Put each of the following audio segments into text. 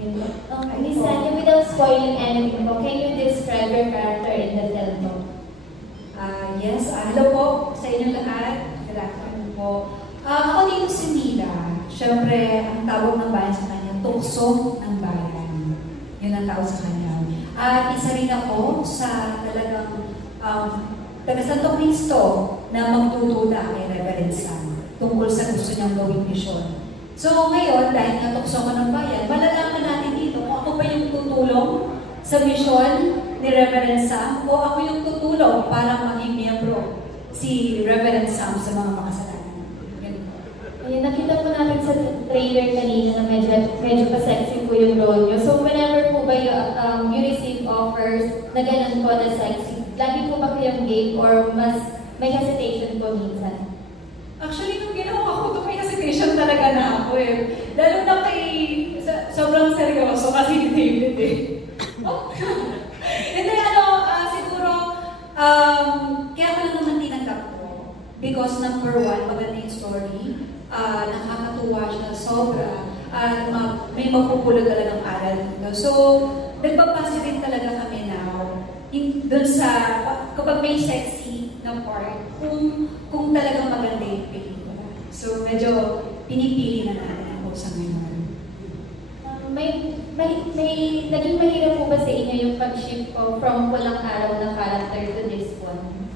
Miss Sanya, without spoiling anything po, can you describe your character in the film po? Yes, hello po sa inyong lahat. Good afternoon po. Ako dito si Mila. Siyempre, ang tawag ng bayan sa kanya, tukso ng bayan. Yun ang tawag sa kanya. At isa rin ako sa talagang taga Santo Cristo na magtutuda kay Reverend Sam tungkol sa gusto niyang gawing misyon. So ngayon, dahil natukso ko ng bayan, malalaman natin dito kung ako ba yung tutulong sa misyon ni Reverend Sam o ako yung tutulong para maging miyembro si Reverend Sam sa mga makasalanan. Ayun, nakita po natin sa trailer kanina na medyo pa-sexy po yung role nyo. So whenever po ba you receive offers na ganun po na sexy, lagi po ba kayong game or mas may hesitation po minsan? Actually, nung ginawa ko ito, may hesitation talaga na ako eh. Lalo na kay sobrang seryoso kasi ni David eh. Hindi, siguro, kaya ko lang naman tinanggap ko. Because number one, maganda yung story. Nakakatuwa siya sobra. May mapupulot talaga ng aral dito. So, nagbabase rin talaga kami now. Doon sa, kapag may sexy na part, kung talagang maganda yung pelikula. So, medyo pinipili na natin ako sa ngayon. Naging mahirap po ba sa inyo yung pag-shift po from Walang Araw na character to this one?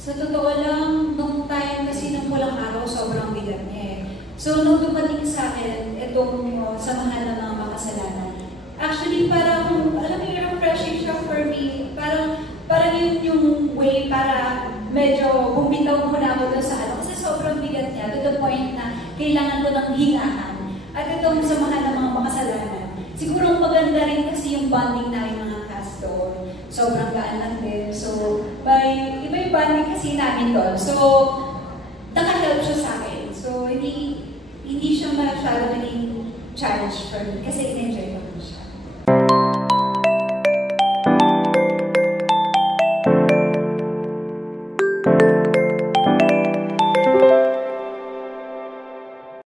Sa totoo lang, nung time kasi ng Walang Araw, sobrang bigat niya eh. So, nung dumating sa akin, itong samahan ng mga makasalanan, actually, parang, alam mo yung refreshing siya for me. Parang yun yung way para medyo bumitaw muna ako doon sa ano. Kasi sobrang bigat niya to the point na kailangan ko ng hingahan. At itong samahan ng mga makasalanan. Siguro maganda rin kasi yung bonding namin mga cast doon. Sobrang gaan lang din. So, iba yung bonding kasi namin doon. So, naka-help siya sa akin. So, hindi siya masyado naging challenge for me kasi in-enjoy